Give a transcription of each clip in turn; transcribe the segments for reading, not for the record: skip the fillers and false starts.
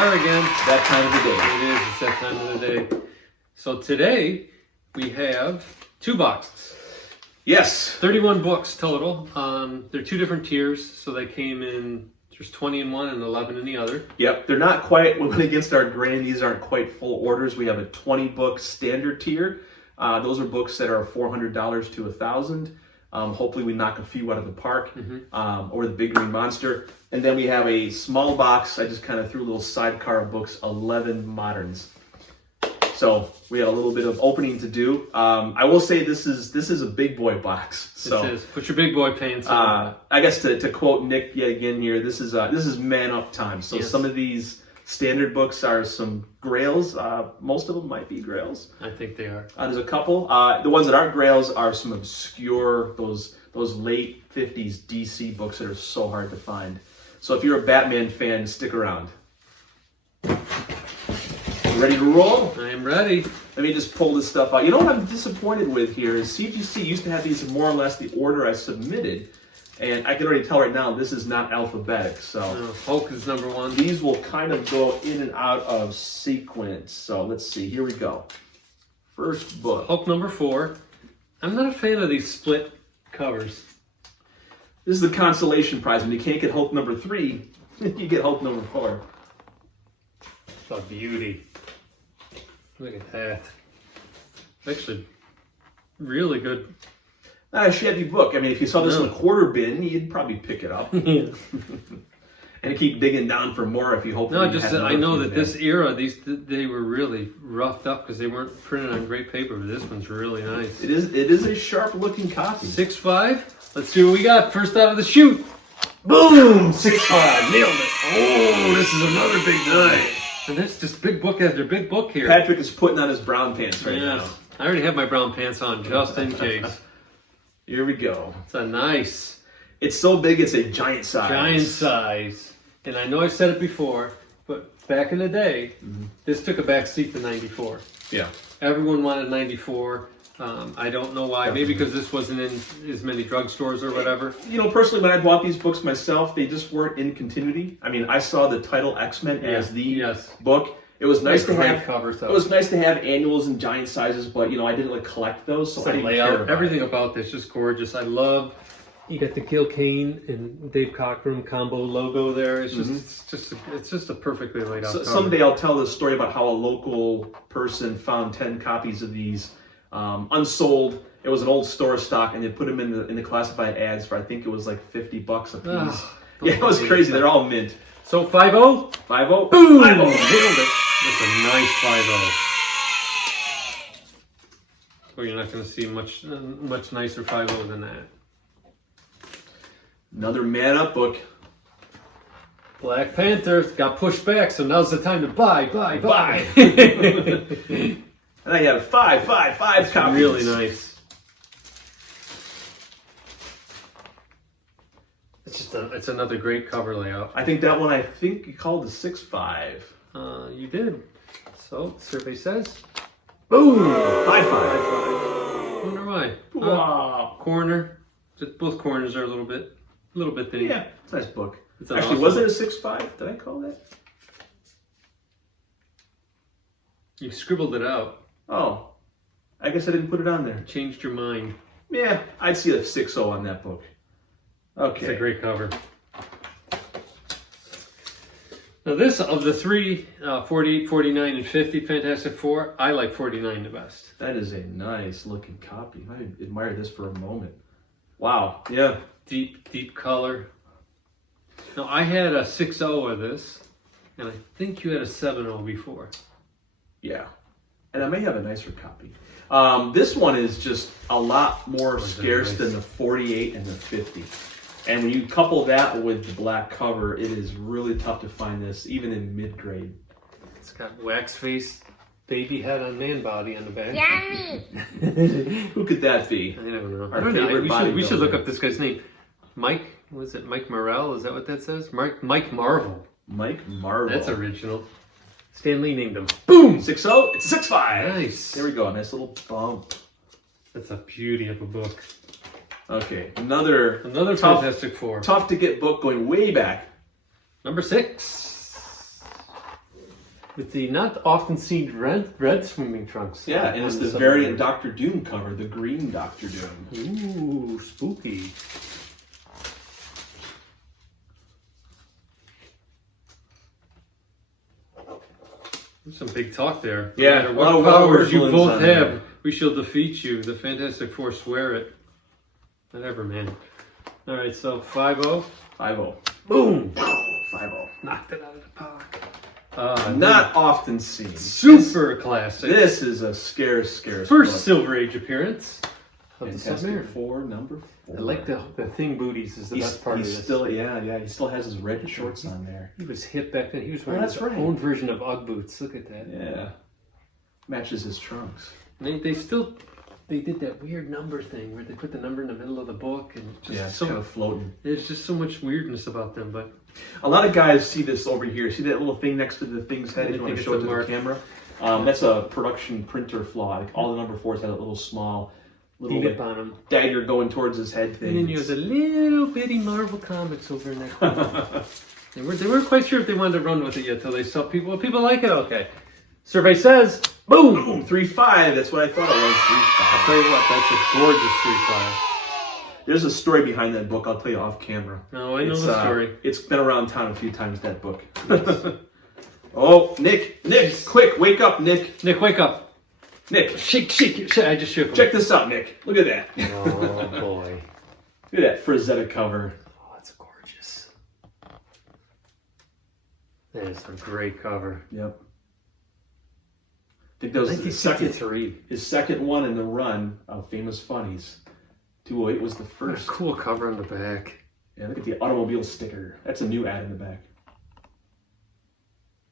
are again. That time of the day. It is. It's that time of the day. So today we have 2 boxes. Yes. 31 books total. They're 2 different tiers, so they came in. There's 20 in one and 11 in the other. Yep, they're not quite, we went against our grain, these aren't quite full orders. We have a 20-book standard tier. Those are books that are $400 to $1,000. Hopefully we knock a few out of the park, or the Big Green Monster. And then we have a small box, I just kind of threw a little sidecar of books, 11 moderns. So we had a little bit of opening to do. I will say this is a big boy box. So it is. Put your big boy pants on. I guess to quote Nick yet again here, this is man up time. So some of these standard books are some grails. Most of them might be grails. I think they are. There's a couple. The ones that aren't grails are some obscure those late 50s DC books that are so hard to find. So if you're a Batman fan, stick around. Ready to roll? I am ready. Let me just pull this stuff out. You know what I'm disappointed with here is CGC used to have these more or less the order I submitted, and I can already tell right now this is not alphabetic. So Hulk is number 1. These will kind of go in and out of sequence. So let's see. Here we go. First book. Hulk number 4. I'm not a fan of these split covers. This is the consolation prize. When you can't get Hulk number 3, you get Hulk number 4. It's a beauty. Look at that. Actually, really good. Not a shabby book. I mean, if you saw this in a quarter bin, you'd probably pick it up. Yeah. And keep digging down for more if you hope. No, just I know that this era, they were really roughed up because they weren't printed on great paper. But this one's really nice. It is a sharp looking copy. 6.5. Let's see what we got. First out of the chute. Boom! 6.5. Nailed it. Oh, this is another big night. And this just big book after big book here. Patrick is putting on his brown pants right now. I already have my brown pants on just in case. Here we go. It's a nice. It's so big, it's a giant size. Giant size. And I know I've said it before, but back in the day, this took a back seat to 94. Yeah. Everyone wanted 94. I don't know why. Maybe because this wasn't in as many drugstores or whatever. You know, personally, when I bought these books myself, they just weren't in continuity. I mean, I saw the title X-Men as the book. It was nice to have covers. It was nice to have annuals and giant sizes, but you know, I didn't like collect those, so I didn't care about everything about this is just gorgeous. I love. You got the Gil Kane and Dave Cockrum combo logo there. It's just it's just a perfectly laid out. Someday I'll tell the story about how a local person found 10 copies of these unsold. It was an old store stock, and they put them in the classified ads for I think it was like $50 a piece. Yeah, it was crazy. They're all mint. So 5-0? 5-0. Boom! 5-0. Nailed it. That's a nice 5-0. Well, you're not going to see much nicer 5-0 than that. Another man up book. Black Panther got pushed back, so now's the time to buy. And I have five copies. Really nice. It's another great cover layout. I think that one you called the 6.5. You did. So survey says, boom, 5.5. Wonder why. Wow. Corner. Just both corners are a little bit thin. Yeah, it's a nice book. Actually, awesome. was it a 6.5? Did I call that? You scribbled it out. Oh, I guess I didn't put it on there. Changed your mind. Yeah, I'd see a 6.0 on that book. Okay. It's a great cover. Now this, of the 3, 48, 49, and 50 Fantastic Four, I like 49 the best. That is a nice looking copy. I admire this for a moment. Wow. Yeah. Deep color. Now I had a 6.0 of this, and I think you had a 7.0 before. Yeah. And I may have a nicer copy. This one is just a lot more scarce than the 48 and the 50. And when you couple that with the black cover, it is really tough to find this, even in mid-grade. It's got wax face, baby head on man body on the back. Yummy! Who could that be? I don't know. Our favorite we should look up this guy's name. Mike, was it Mike Morrell? Is that what that says? Mike Marvel. Mike Marvel. That's original. Stan Lee named him. Boom! 6.0. It's 6.5. Nice. There we go. Nice little bump. That's a beauty of a book. Okay, another tough, Fantastic Four. Tough to get book going way back. Number 6. with the not often seen red swimming trunks. Yeah, and it's the variant Doctor Doom cover, the green Doctor Doom. Ooh, spooky. There's some big talk there. Yeah, No matter what powers you both have, we shall defeat you. The Fantastic Four swear it. Whatever, man. All right, so 5-0. 5-0. Boom. 5-0. Knocked it out of the park. Not often seen. Super classic. This is a scarce First book. Silver Age appearance. Fantastic Four, number 4. I like the thing booties is the best part of this. Still, he still has his red shorts on there. He was hip back then. He was wearing his own version of Ugg boots. Look at that. Yeah. Matches his trunks. And they did that weird number thing where they put the number in the middle of the book and it's kind of floating. There's just so much weirdness about them, but a lot of guys see this over here. See that little thing next to the thing's head? You want to show it to the camera? That's a production printer flaw. Like all the number 4s had a little small nip on them. Dagger going towards his head thing. And then you have the little bitty Marvel comics over in that corner. They weren't quite sure if they wanted to run with it yet till they saw people. People like it, okay. Survey says, boom! 3.5. That's what I thought it was. 3.5. I'll tell you what, that's a gorgeous 3.5. There's a story behind that book. I'll tell you off camera. No, I know the story. It's been around town a few times, that book. Yes. Oh, Nick, quick, wake up, Nick. Nick, wake up. Nick, shake. I just shook him. Check this out, Nick. Look at that. Oh, boy. Look at that Frazetta cover. Oh, that's gorgeous. That is a great cover. Yep. I think that was his second one in the run of Famous Funnies. 208 was the first. What a cool cover on the back. Yeah, look at the automobile sticker. That's a new ad in the back.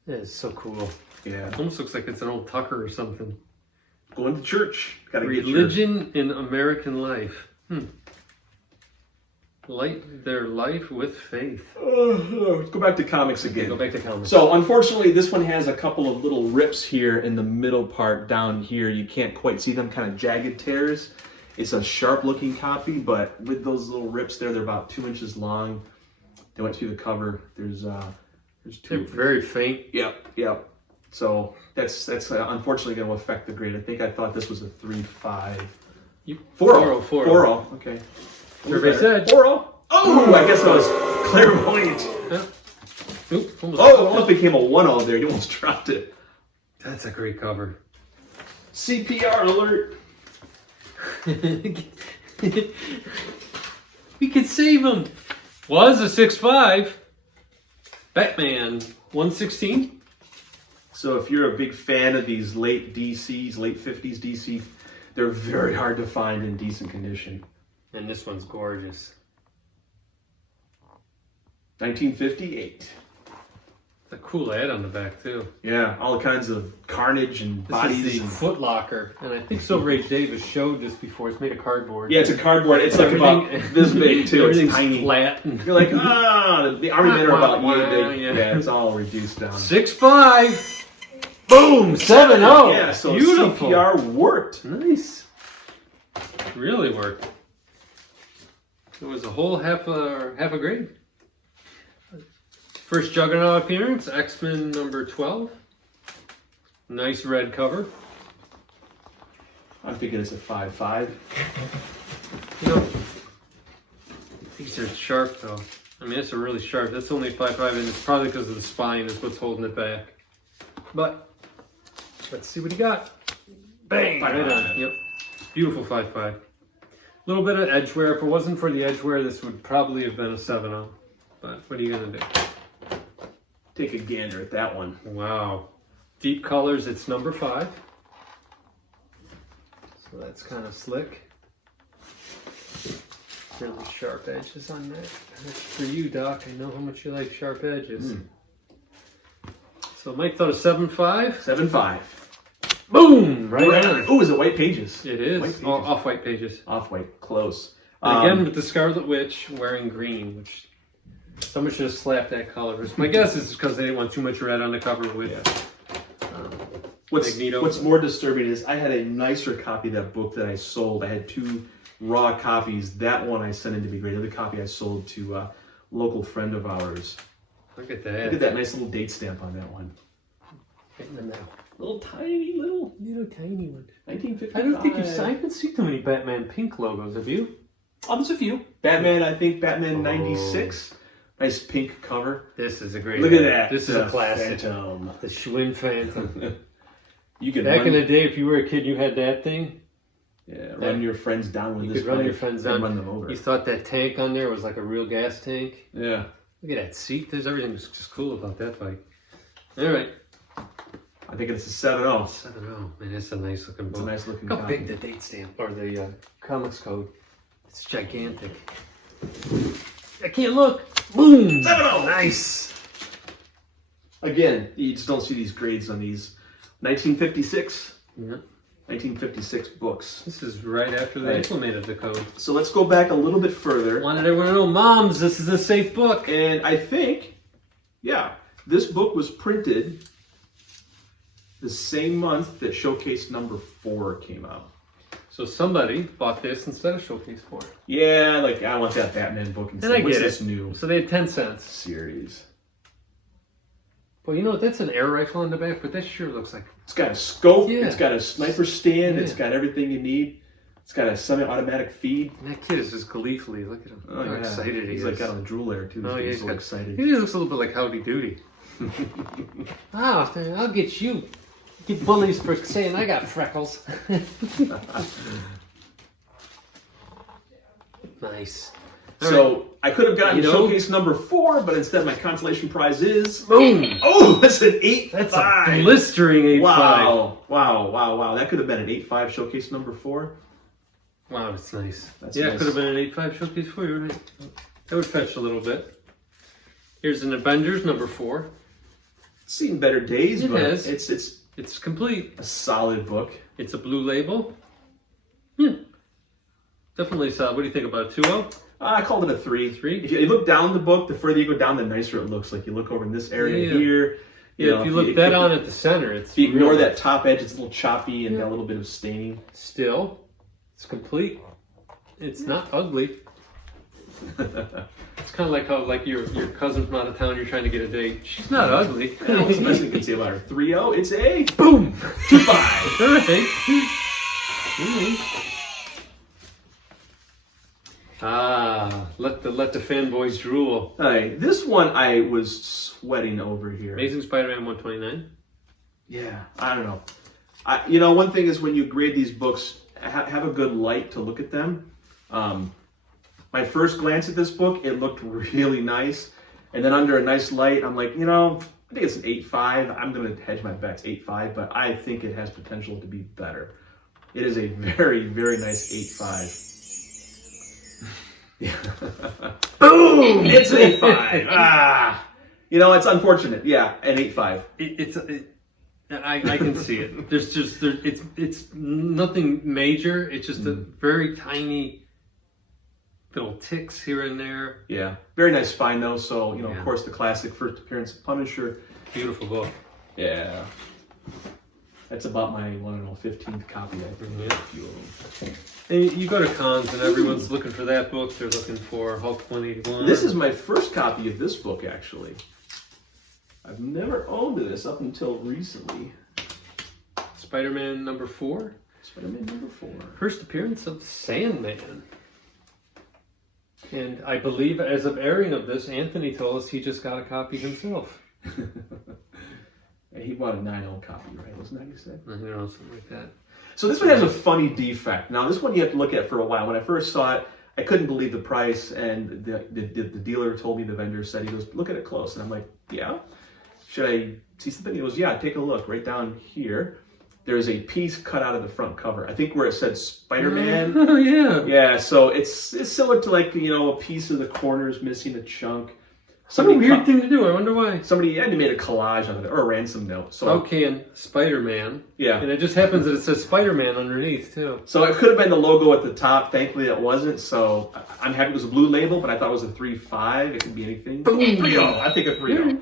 That is so cool. Yeah. It almost looks like it's an old Tucker or something. Going to church. Gotta Religion in American life. Light their life with faith. Let's go back to comics again. Okay, go back to comics. So, unfortunately, this one has a couple of little rips here in the middle part down here. You can't quite see them, kind of jagged tears. It's a sharp-looking copy, but with those little rips there, they're about 2 inches long. They went through the cover. There's 2. They're very faint. Yep. So that's unfortunately going to affect the grade. I thought this was a 3.5. 4.0. Okay. Survey said 4.0. Oh, I guess I was clairvoyant. Almost became a 1.0 there. You almost dropped it. That's a great cover. CPR alert. We could save him. Was a 6.5. Batman 116. So if you're a big fan of these late 50s DC, they're very hard to find in decent condition. And this one's gorgeous. 1958. A cool ad on the back too. Yeah, all kinds of carnage and bodies. This is the Foot Locker, and I think Silver Age Davis showed this before. It's made of cardboard. Yeah, it's a cardboard. It's like about this big too. Everything's it's tiny. Flat. You're like, the Army men are about yay big. Yeah, it's all reduced down. 6.5. Boom! 7.0. Yeah, so beautiful. CPR worked. Nice. Really worked. It was a whole half a grade. First Juggernaut appearance, X-Men number 12. Nice red cover. I'm thinking it's a 5.5. You know, these are sharp though. I mean, it's a really sharp. That's only 5.5, and it's probably because of the spine is what's holding it back. But let's see what he got. Bang! Right on. Yep. Beautiful 5.5. A little bit of edge wear. If it wasn't for the edge wear, this would probably have been a 7.0. But what are you gonna do? Take a gander at that one. Wow. Deep colors, it's number 5. So that's kind of slick. Really sharp edges on that. That's for you, Doc. I know how much you like sharp edges. So Mike thought a 7.5. 7.5. Boom! Right on. Oh, is it white pages? It is. Off-white pages. Off-white. Close. And again, with the Scarlet Witch wearing green, which someone should have slapped that color. My guess is because they didn't want too much red on the cover with Magneto. What's more disturbing is I had a nicer copy of that book that I sold. I had 2 raw copies. That one I sent in to be great. The other copy I sold to a local friend of ours. Look at that. Look at that nice little date stamp on that one. Right in the middle. Little tiny little Tiny one. 1955. I don't think I haven't seen too many Batman pink logos, have you? Oh, there's a few. Batman, I think Batman 96. Nice pink cover. This is a great Look at that. This is a classic. Phantom. The Schwinn Phantom. You can Back run, in the day, if you were a kid, you had that thing. yeah, run your friends down with You this could run bike your friends and down. run them over. You thought that tank on there was like a real gas tank. Yeah. Look at that seat. There's everything that's just cool about that bike. All right. I think it's a 7.0. I don't know. Man, it's a nice looking It's book. a nice looking Look how copy. big the date stamp or the comics code. It's gigantic. I can't look. Boom. 7.0. Nice. Again, you just don't see these grades on these. 1956. Yeah. 1956 books. This is right after they implemented the code. So let's go back a little bit further. Wanted everyone to know, moms, this is a safe book. And I think, yeah, this book was printed the same month that Showcase number 4 came out. So somebody bought this instead of Showcase 4. Yeah, like I want that Batman book instead. And I What's get this it. new So they had 10 cents. series? Well, you know what? That's an air rifle on the back, but that sure looks like... It's got a scope. Yeah. It's got a sniper stand. Yeah. It's got everything you need. It's got a semi-automatic feed. And that kid is just gleefully. Look at him. Oh, How yeah. excited he He's is. like got a drool there too. Oh, yeah, He's he's so got- excited. He looks a little bit like Howdy Doody. I'll get you. Get bullies for saying I got freckles. Nice. So I could have gotten You know- Showcase number 4, but instead my consolation prize is Boom! oh, that's an 8.5. That's a blistering 8.5. Wow. That could have been an 8.5 Showcase number 4. Wow, that's nice. That's yeah, nice. it could have been an 8.5 Showcase for you, right? That would fetch a little bit. Here's an Avengers number 4. Seen better days, It but has. it's complete. a solid book. It's a blue label. Yeah. Definitely solid. What do you think about it? 2.0? I called it a 3. 3? If you look down the book, the further you go down, the nicer it looks. Like you look over in this area Yeah. here. Yeah, if you look dead on at the center, it's If you ignore real that nice. top edge, it's a little choppy and Yeah. got a little bit of staining. Still, it's complete. It's not ugly. It's kind of like how your cousin from out of town, you're trying to get a date. She's not ugly. What's the best thing you can say about her? 3.0, it's a Boom! 2.5. All right. Let the fanboys drool. All right, this one I was sweating over here. Amazing Spider-Man 129. Yeah, I don't know. One thing is when you grade these books, have a good light to look at them. My first glance at this book, it looked really nice. And then under a nice light, I'm like, I think it's an 8.5. I'm going to hedge my bets 8.5, but I think it has potential to be better. It is a very, very nice 8.5. Yeah. Boom! It's an 8.5. It's unfortunate. Yeah, an 8.5. I can see it. It's nothing major. It's just a very tiny little ticks here and there. Yeah, very nice spine though. So Yeah. of course, the classic first appearance of Punisher. Beautiful book. Yeah, that's about my 15th copy. I think. Yeah. A few of them. And you go to cons and everyone's looking for that book. They're looking for Hulk 181. This is my first copy of this book actually. I've never owned this up until recently. Spider-Man number 4. Spider-Man number 4. First appearance of Sandman. And I believe as of airing of this, Anthony told us he just got a copy himself. He bought a 9.0 copy, right? Wasn't that what you said? I don't know, something like that. So this one has a funny defect. Now this one you have to look at for a while. When I first saw it, I couldn't believe the price, and the dealer told me, the vendor said, he goes, look at it close. And I'm like, yeah? Should I see something? He goes, yeah, take a look. Right down here, there's a piece cut out of the front cover. I think where it said Spider-Man. Oh, yeah. Yeah, so it's similar to like, a piece of the corners missing a chunk. What a weird thing to do. I wonder why. Somebody made a collage of it, or a ransom note. So Okay, and Spider-Man. yeah. And it just happens that it says Spider-Man underneath, too. So it could have been the logo at the top. Thankfully, it wasn't. So I'm happy it was a blue label, but I thought it was a 3.5. It could be anything. Boom. 3.0. I think a 3.0.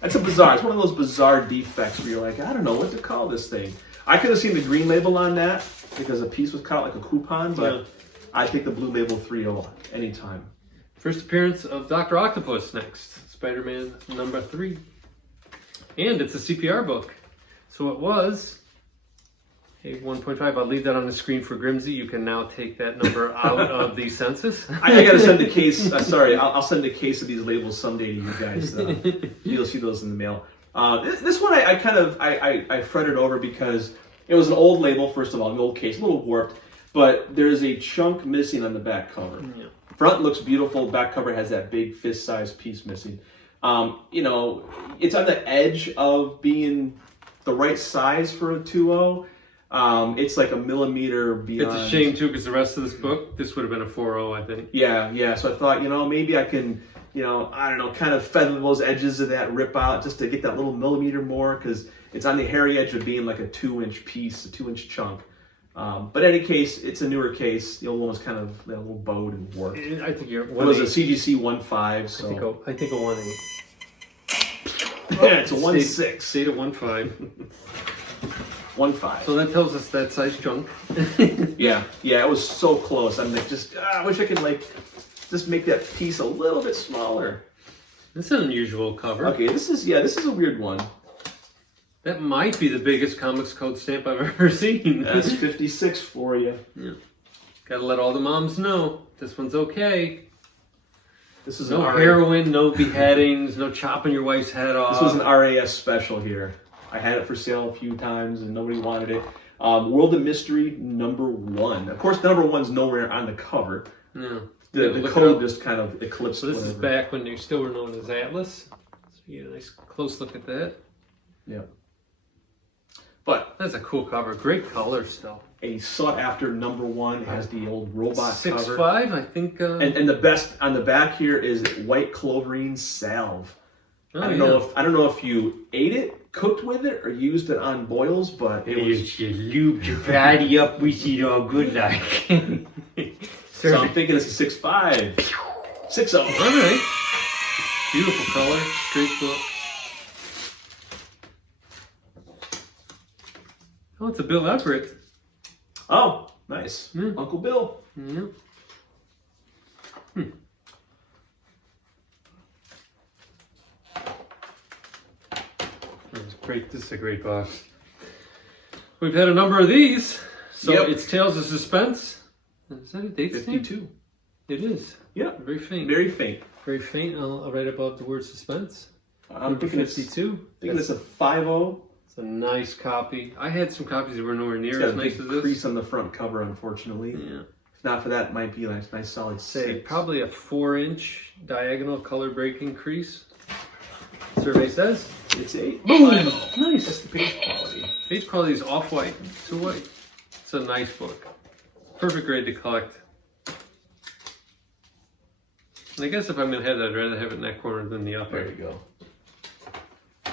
That's a bizarre. It's one of those bizarre defects where you're like, I don't know what to call this thing. I could have seen the green label on that because a piece was cut out like a coupon, but Yeah. I think the blue label 3.0 anytime. First appearance of Dr. Octopus next. Spider-Man number 3. And it's a CPR book. So it was a 1.5. I'll leave that on the screen for Grimsey. You can now take that number out of the census. I got to send a case. Sorry, I'll send a case of these labels someday to you guys. You'll see those in the mail. This one I fretted over because it was an old label, first of all, an old case, a little warped, but there's a chunk missing on the back cover. Yeah. Front looks beautiful. Back cover has that big fist-sized piece missing. You know, it's on the edge of being the right size for a 2.0. It's like a millimeter beyond. It's a shame too, because the rest of this book, this would have been a 4.0, I think. Yeah. So I thought, you know, maybe I can, you know, I don't know, kind of feather those edges of that rip out just to get that little millimeter more, because it's on the hairy edge of being like a 2-inch piece, a 2-inch chunk. But in any case, it's a newer case. The old one was kind of a little bowed and warped. I think you're. It was a CGC 1.5. So I think a 1.8. Yeah, it's a 1.6. Stayed at 1.5. 1.5. So that tells us that size chunk. Yeah, it was so close. I'm like, I wish I could like just make that piece a little bit smaller. This is an unusual cover. Okay, this is a weird one. That might be the biggest Comics Code stamp I've ever seen. That's 56 for you. Yeah. Gotta let all the moms know this one's okay. This is no heroin, no beheadings, no chopping your wife's head off. This was an RAS special here. I had it for sale a few times and nobody wanted it. World of Mystery #1. Of course, #1's nowhere on the cover. No. The code just kind of eclipsed. So this is back when they still were known as Atlas. So you get a nice close look at that. Yeah. But that's a cool cover. Great color still. A sought after #1 has the old robot 6.5, cover. I think. And the best on the back here is white cloverine salve. Oh, I don't know if you ate it, cooked with it, or used it on boils, but it was. You lubed your body up with it all good like. So I'm thinking it's a 6.5. 6.0. All right. Beautiful color, straight book. Oh, it's a Bill Everett. Oh, nice. Uncle Bill. Yeah. Great. This is a great box. We've had a number of these. So it's Tales of Suspense. Is that a date 52. It is. Yeah. Very faint. Very faint. Very faint. I'll write above the word Suspense. I'm thinking 52. Thinking it's a 5.0. It's a nice copy. I had some copies that were nowhere near as nice as this. Crease on the front cover, unfortunately. Yeah. If not for that, it might be a nice solid 6. Probably a 4-inch diagonal color breaking crease. Survey says it's 8. Boom! Nice. That's the page quality. Page quality is off-white to white. It's a nice book. Perfect grade to collect. And I guess if I'm in head, I'd rather have it in that corner than the upper. There you go.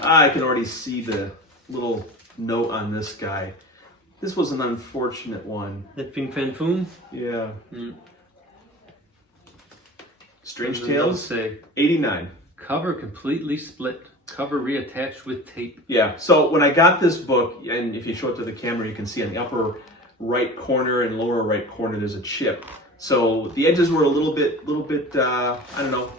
I can already see the little note on this guy. This was an unfortunate one. That Schwinn Phantom? Yeah. Mm. Strange Tales? Say 89. Cover completely split. Cover reattached with tape. Yeah. So when I got this book, and if you show it to the camera, you can see on the upper right corner and lower right corner there's a chip. So the edges were a little bit I don't know,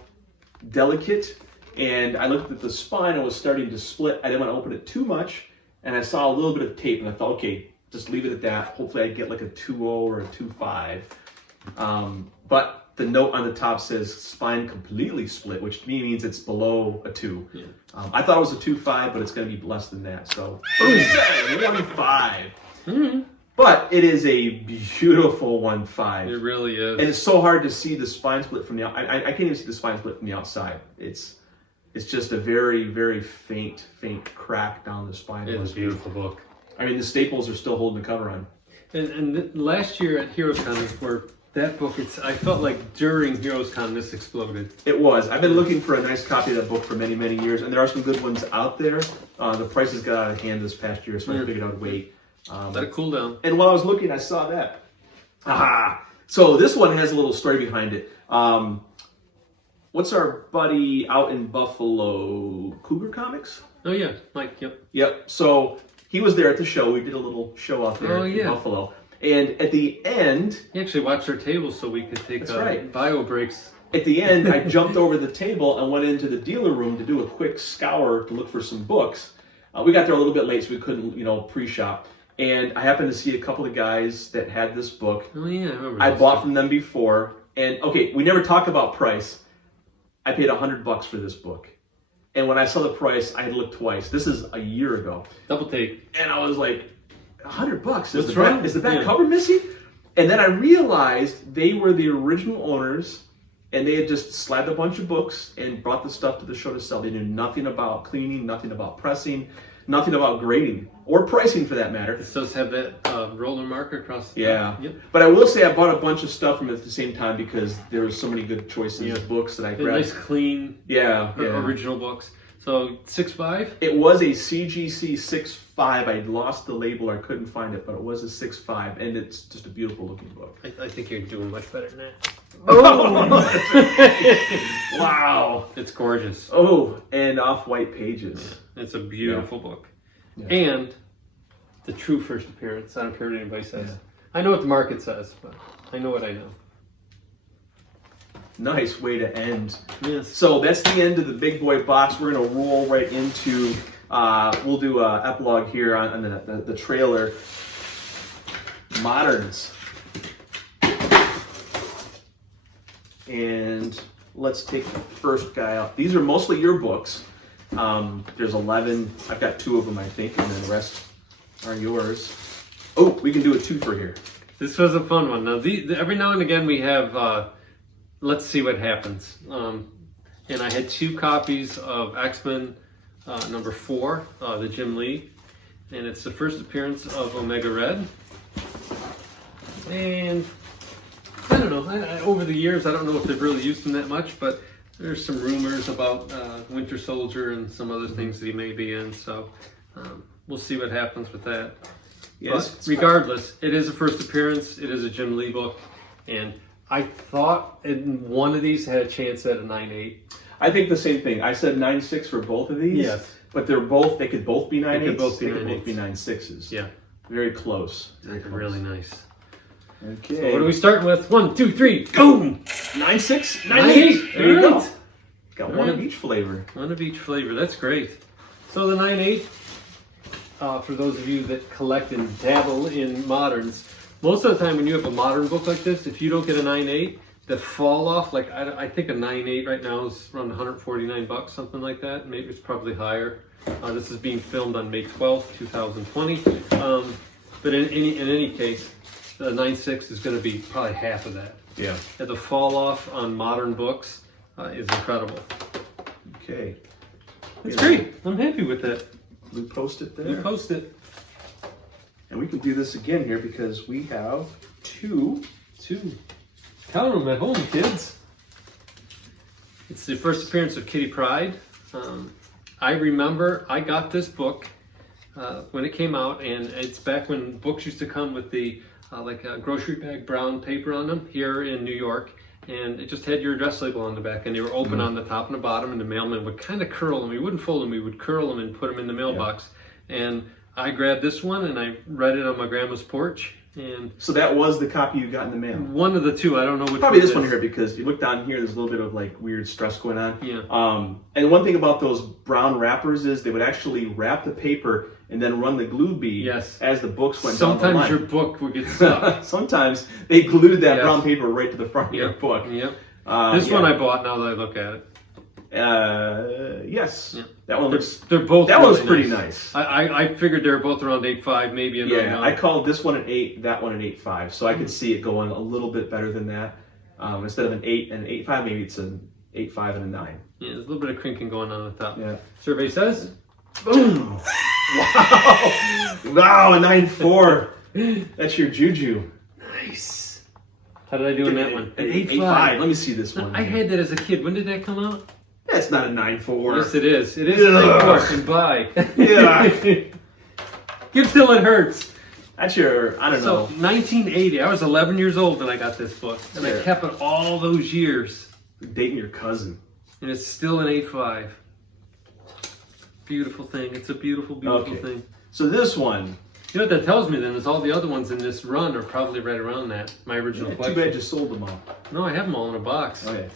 delicate. And I looked at the spine, it was starting to split. I didn't want to open it too much, and I saw a little bit of tape, and I thought, okay, just leave it at that. Hopefully I'd get like a 2.0 or a 2.5. But the note on the top says spine completely split, which to me means it's below a 2. Yeah. I thought it was a 2.5, but it's going to be less than that. So 1.5. Mm-hmm. But it is a beautiful 1.5. It really is. And it's so hard to see the spine split from the outside. I can't even see the spine split from the outside. It's just a very, very faint crack down the spine. It's a beautiful book. I mean, the staples are still holding the cover on. And last year at HeroesCon, where that book, I felt like during HeroesCon this exploded. It was. I've been looking for a nice copy of that book for many, many years, and there are some good ones out there. The prices got out of hand this past year, so I figured I'd wait. Let it cool down. And while I was looking, I saw that. Aha! So this one has a little story behind it. What's our buddy out in Buffalo? Cougar Comics? Oh yeah, Mike, yep. Yep. So he was there at the show. We did a little show out there in Buffalo. And at the end... He actually watched our table so we could take bio breaks. At the end, I jumped over the table and went into the dealer room to do a quick scour to look for some books. We got there a little bit late, so we couldn't, pre-shop. And I happened to see a couple of guys that had this book. Oh yeah, I remember. I bought from them before, and okay, we never talk about price. I paid $100 for this book, and when I saw the price, I had looked twice. This is a year ago. Double take. And I was like, $100. What's wrong? Is the back cover missing? And then I realized they were the original owners, and they had just slabbed a bunch of books and brought the stuff to the show to sell. They knew nothing about cleaning, nothing about pressing, nothing about grading or pricing for that matter. It does have that roller marker across the top. Yep. But I will say I bought a bunch of stuff from it at the same time because there were so many good choices of books that I grabbed. Nice, clean, original books. So 6.5? It was a CGC 6.5. I lost the label. I couldn't find it, but it was a 6.5, and it's just a beautiful looking book. I think you're doing much better than that. Oh! Wow. It's gorgeous. Oh, and off-white pages. Yeah. It's a beautiful book. Yeah. And the true first appearance. I don't care what anybody says. Yeah. I know what the market says, but I know what I know. Nice way to end. Yes. So that's the end of the big boy box. We're going to roll right into, we'll do an epilogue here on the trailer. Moderns. And let's take the first guy out. These are mostly your books. There's 11. I've got 2 of them, I think, and then the rest are yours. Oh, we can do a twofer here. This was a fun one. Now, every now and again we have... Let's see what happens. And I had 2 copies of X-Men number 4, the Jim Lee. And it's the first appearance of Omega Red. And I don't know, over the years, I don't know if they've really used him that much, but there's some rumors about Winter Soldier and some other things that he may be in. So we'll see what happens with that. Yes, but regardless, it is a first appearance. It is a Jim Lee book. And I thought one of these had a chance at a 9.8. I think the same thing. I said 9.6 for both of these. Yes. But they could both be 9.8s. They could both be 9.6s. Yeah. Very close. Very close. Really nice. Okay. So what are we starting with? 1, 2, 3, boom! 9.6, 9.8. There you go. Got one of each flavor. One of each flavor. That's great. So the 9.8, for those of you that collect and dabble in moderns, most of the time when you have a modern book like this, if you don't get a 9.8, the fall off, like I think a 9.8 right now is around $149, something like that. Maybe it's probably higher. This is being filmed on May 12th, 2020. But in any case, the 9.6 is going to be probably half of that. Yeah. And the fall off on modern books is incredible. Okay. It's great. I'm happy with that. We post it there. We post it. And we can do this again here because we have 2. Count them at home, kids. It's the first appearance of Kitty Pryde. I remember I got this book when it came out, and it's back when books used to come with the like a grocery bag brown paper on them here in New York, and it just had your address label on the back, and they were open on the top and the bottom, and the mailman would kind of curl them. We wouldn't fold them, we would curl them and put them in the mailbox. Yeah. And I grabbed this one and I read it on my grandma's porch. And so that was the copy you got in the mail? One of the 2. I don't know which Probably this one here, because you look down here, there's a little bit of like weird stress going on. Yeah. And one thing about those brown wrappers is they would actually wrap the paper and then run the glue bead as the books went down the line. Sometimes your book would get stuck. Sometimes they glued that brown paper right to the front of your book. Yep. This one I bought now that I look at it. Yes. Yeah. That one looks. They're both. That really one's pretty nice. I figured they were both around 8.5, maybe a 9. I called this one an 8, that one an 8.5, so I could see it going a little bit better than that. Instead of an 8 and an 8.5, maybe it's an 8.5 and a 9. Yeah, there's a little bit of crinking going on at the top. Yeah. Survey says. Boom! Wow! Wow, a 9.4. That's your juju. Nice. How did I do in that one? An 8.5. Let me see this one. I had that as a kid. When did that come out? That's not a 9.4. Yes, it is. It is a 9.4. And buy. Yeah. Give till it hurts. That's your, I don't know. So, 1980. I was 11 years old when I got this book. And I kept it all those years. You're dating your cousin. And it's still an 8.5. Beautiful thing. It's a beautiful, beautiful thing. So this one. You know what that tells me then is all the other ones in this run are probably right around that. My original collection. Too bad you sold them all. No, I have them all in a box. Okay.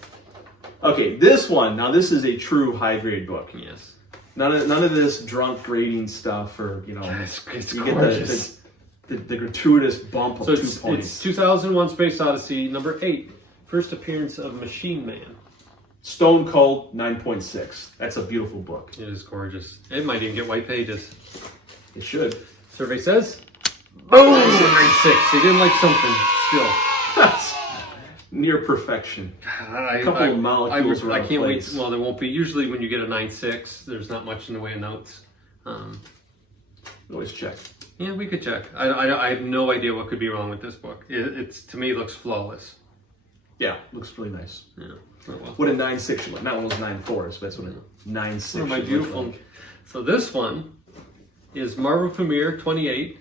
Okay, this one. Now this is a true high grade book. Yes. None of this drunk grading stuff, or It's you gorgeous. get the gratuitous bump of So 2 it's points. 2001: Space Odyssey, number 8, first appearance of Machine Man. Stone Cold 9.6. That's a beautiful book. It is gorgeous. It might even get white pages. It should. Survey says, boom, 9.6. He didn't like something still. That's near perfection. A couple of molecules I can't wait. place. Well, there won't be. Usually when you get a 9.6, there's not much in the way of notes. Always check. Yeah, we could check. I have no idea what could be wrong with this book. It's to me, it looks flawless. Yeah, looks really nice. Yeah. Oh, well. What a 9.6 should look. Not one was 9.4, so that's what a 9.6 One of my should beautiful. look like. So this one is Marvel Premiere 28.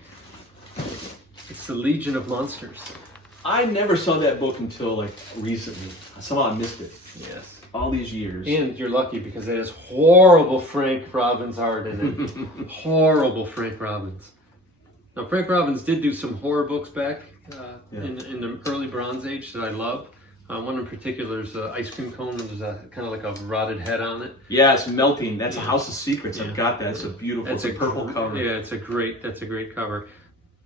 It's the Legion of Monsters. I never saw that book until like recently. Somehow I missed it. Yes. All these years. And you're lucky because it has horrible Frank Robbins art in it. Horrible Frank Robbins. Now Frank Robbins did do some horror books back in the early Bronze Age that I love. One in particular is Ice Cream Cone. There's a kind of like a rotted head on it. Yeah, it's melting. That's a House of Secrets. I've got that. It's a beautiful. It's a purple cover. Yeah, that's a great cover.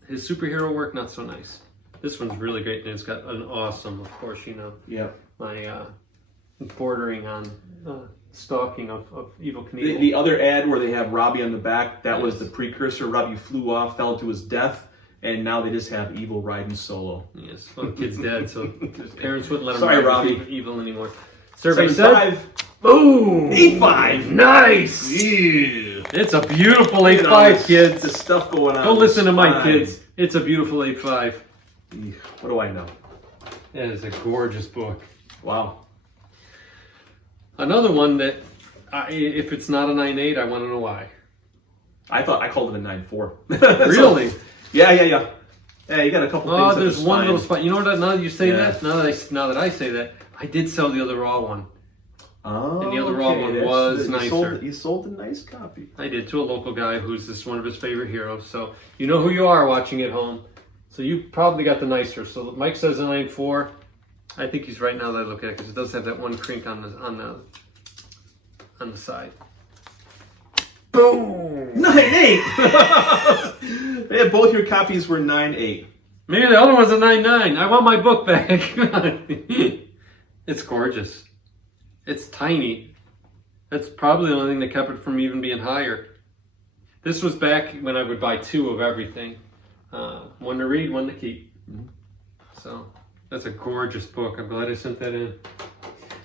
His superhero work, not so nice. This one's really great, and it's got an awesome, of course, Yeah. my bordering on stalking of Evil Knievel. The other ad where they have Robbie on the back, that was the precursor. Robbie flew off, fell to his death, and now they just have Evil riding solo. Yes, well, the kid's dead, so his parents wouldn't let him Sorry, ride Robbie. with Evil anymore. Survey 7.5. boom, 8.5. nice. Yeah. It's a beautiful 8.5, kids. The stuff going on. Don't listen to Mike, Fine. kids. It's a beautiful 8.5. What do I know? That is a gorgeous book. Wow. Another one that, if it's not a 9.8, I want to know why. I called it a 9.4. Really? Yeah. Yeah, you got a couple things. Oh, there's one little spot. You know what? Now that you say Yeah. that, now that I say that, I did sell the other raw one. Oh, And the other raw one was nicer. You sold a nice copy. I did to a local guy who's just one of his favorite heroes. So you know who you are watching at home. So you probably got the nicer. So Mike says a 9.4. I think he's right now that I look at it because it does have that one crink on the side. Boom! 9.8. Yeah, both your copies were 9.8. Maybe the other one's a 9.9. I want my book back. It's gorgeous. It's tiny. That's probably the only thing that kept it from even being higher. This was back when I would buy 2 of everything. One to read, one to keep. So that's a gorgeous book. I'm glad I sent that in.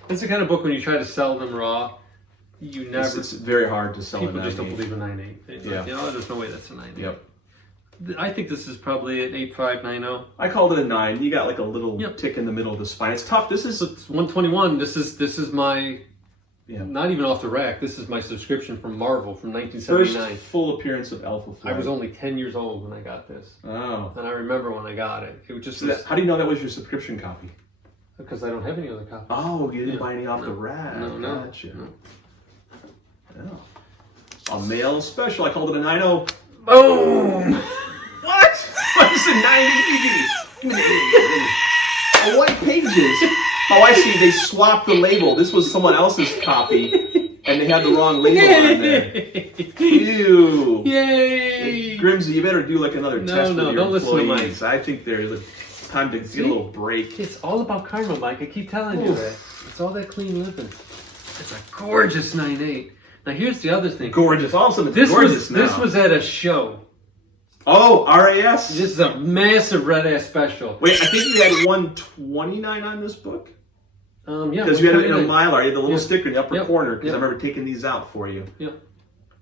It's the kind of book when you try to sell them raw, you never. It's very hard to sell. People a just don't 9.8. believe a 9.8. Yeah. There's no way that's a 9.8. Yep. I think this is probably an 8.5, 9.0. I called it a 9. You got like a little Yep. tick in the middle of the spine. It's tough. This is So it's 121. This is my. Yeah. Not even off the rack. This is my subscription from Marvel from first 1979. full appearance of Alpha Flight. I was only 10 years old when I got this, Oh. and I remember when I got it. It was just How do you know that was your subscription copy? because I don't have any other copies. Oh, you didn't Yeah. buy any off No. the rack. No. Gotcha. Oh. A male special. I called it a 9.0. Boom! What? What is a 9.8? Oh, white pages. Oh, I see. They swapped the label. This was someone else's copy, and they had the wrong label on there. Ew. Yay! Grimsy, you better do like another test with your don't listen to Mike. employees. I think there's time to get a little break. It's all about karma, Mike. I keep telling you that. It's all that clean living. It's a gorgeous 9.8. Now here's the other thing. Gorgeous. All of a sudden, it's This gorgeous now. this was at a show. Oh, RAS. This is a massive red ass special. Wait, I think you had 129 on this book. Yeah. Because you had it in a 129. Mylar, you had the little Yeah. sticker in the upper Yep. corner. Because Yep. I remember taking these out for you. Yeah.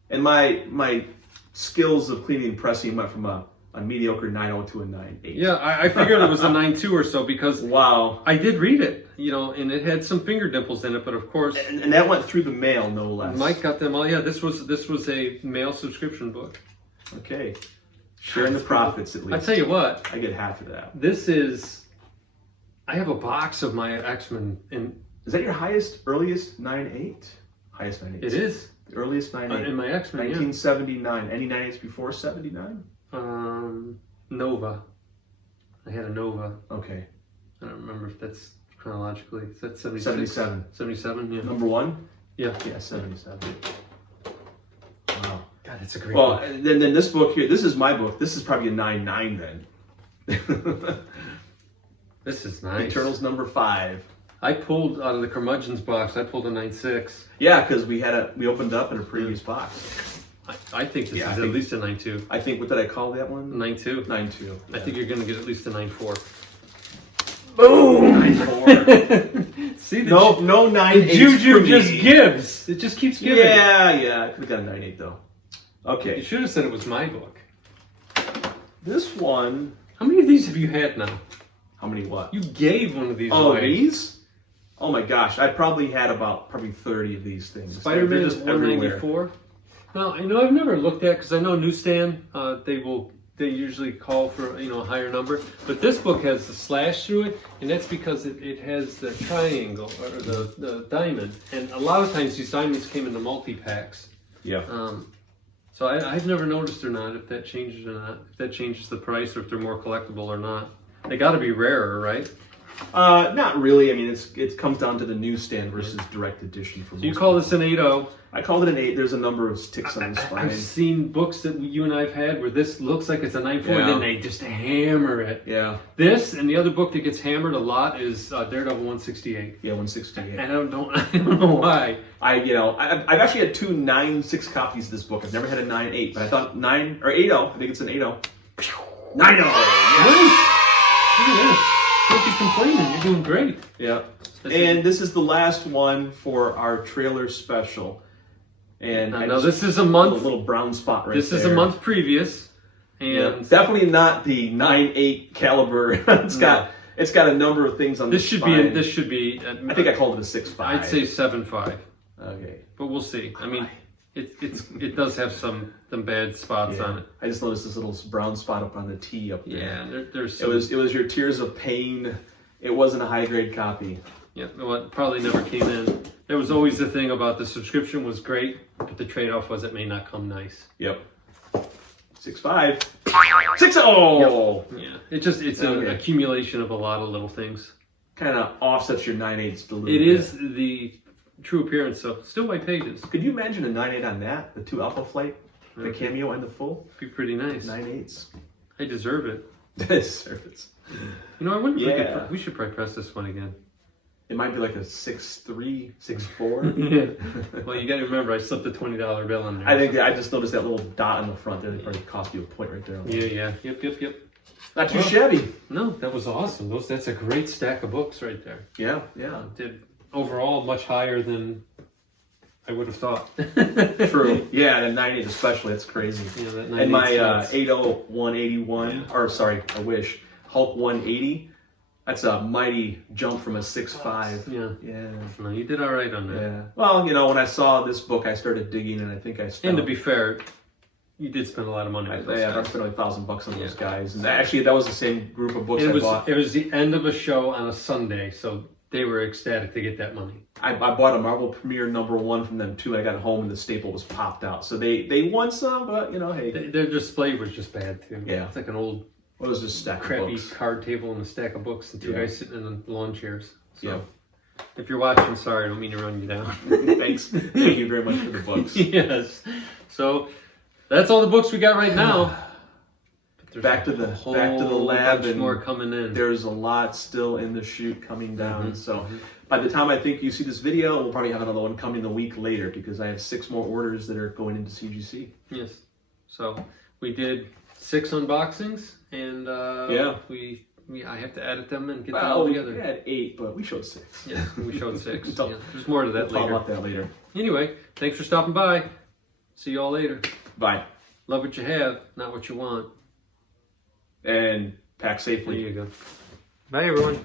And my skills of cleaning and pressing went from a mediocre 9.0 to a 9.8. Yeah, I figured it was a 9.2 or so because Wow. I did read it, and it had some finger dimples in it, but of course, And that went through the mail, no less. Mike got them all. Yeah, this was a mail subscription book. Okay. Sharing the profits at least. I tell you what, I get half of that. I have a box of my X-Men, and Is that your earliest 9.8? Highest 9.8. it is The earliest 9.8. in my X-Men. 1979. Any 9.8s before 79? Nova. I had a Nova. Okay. I don't remember if that's chronologically. Is that 76? 77. 77, yeah. Number 1? Yeah. Yeah, 77. that's a great Well, book. then this book here, this is my book. This is probably a 9.9 then. This is nice. Eternals #5. I pulled out of the curmudgeon's box. I pulled a 9.6. Yeah, because we opened up in a previous box. I think this is at least a 9.2. I think, what did I call that one? 9.2. 9.2. I think you're going to get at least a 9.4. Boom! 9.4. See, No 9.8. juju just gives. It just keeps giving. Yeah. I could have got a 9.8 though. You Okay. should have said it was my book. This one. How many of these have you had now? How many what? You gave one of these Oh, away. these? Oh my gosh, I probably had about 30 of these things. Spider-Man They're is just everywhere. 194. Now, I know I've never looked at, because I know newsstand, they usually call for a higher number, but this book has the slash through it, and that's because it has the triangle or the diamond, and a lot of times these diamonds came in the multi-packs. Yeah. So I've never noticed or not if that changes or not, if that changes the price or if they're more collectible or not. They got to be rarer, right? Not really. I mean, it comes down to the newsstand versus direct edition. For So you call this an 8.0. I called it an 8. There's a number of ticks on the spine. I've seen books that you and I've had where this looks like it's a 9.4, and then they just hammer it. Yeah. This and the other book that gets hammered a lot is Daredevil 168. Yeah, 168. And I don't know why. I've actually had two 9.6 copies of this book. I've never had a 9.8, but I thought 9 or 8.0. I think it's an 8.0. 9.0. Nice. Look at this. Don't be complaining. You're doing great. Yeah. And this is the last one for our trailer special. And now this is a month. A little brown spot right there. This is a month previous. And definitely not the 9.8 caliber. It's got a number of things on this the should spine. This should be. I think I called it a 6.5. I'd say 7.5. Okay. But we'll see. I mean, it does have some bad spots on it. I just noticed this little brown spot up on the T up there. Yeah, there's. It was your tears of pain. It wasn't a high grade copy. Yeah, well, it probably never came in. There was always the thing about the subscription was great, but the trade-off was it may not come nice. Yep. 6.5. 6.0. Yeah, it's an accumulation of a lot of little things. Kind of offsets your 9.8s a little bit. It is the true appearance, so still white pages. Could you imagine a 9.8 on that? The 2 Alpha Flight, the cameo and the full? Be pretty nice. 9.8s. I deserve it. Surface. I wonder if we should probably press this one again. It might be like a 6.3, 6.4. Yeah. Well, you got to remember, I slipped a $20 bill in there. I think I just noticed that little dot on the front there. It probably cost you a point right there. Yeah. Yep. Not too shabby. No, that was awesome. That's a great stack of books right there. Yeah. Did overall much higher than I would have thought. True. Yeah, and 9.8 especially. That's crazy. Yeah, that and my 9.8 181, or sorry, I wish, Hulk 180. That's a mighty jump from a 6.5. Yeah. No, you did all right on that. Yeah. Well, when I saw this book, I started digging, and I think I spent. And to be fair, you did spend a lot of money on those I guys. spent like $1,000 on those guys, and actually that was the same group of books I bought. It was the end of a show on a Sunday, so they were ecstatic to get that money. I bought a Marvel Premiere #1 from them too. I got home and the staple was popped out, so they won some, but hey, Their display was just bad too. Yeah. It's like an old what was this stack crappy of books? card table and a stack of books and two guys sitting in the lawn chairs. So Yeah. if you're watching, sorry, I don't mean to run you down. Thanks. Thank you very much for the books. Yes. So that's all the books we got right now. But Back to the lab, bunch and more coming in. there's a lot still in the chute coming down. So by the time I think you see this video, we'll probably have another one coming a week later because I have 6 more orders that are going into CGC. Yes. So we did 6 unboxings, and I have to edit them and get them all together. We had 8, but we showed 6. Yeah, we showed 6. There's more to that We'll later. talk about that later. Anyway, thanks for stopping by. See you all later. Bye. Love what you have, not what you want. And pack There safely. you go. Bye, everyone.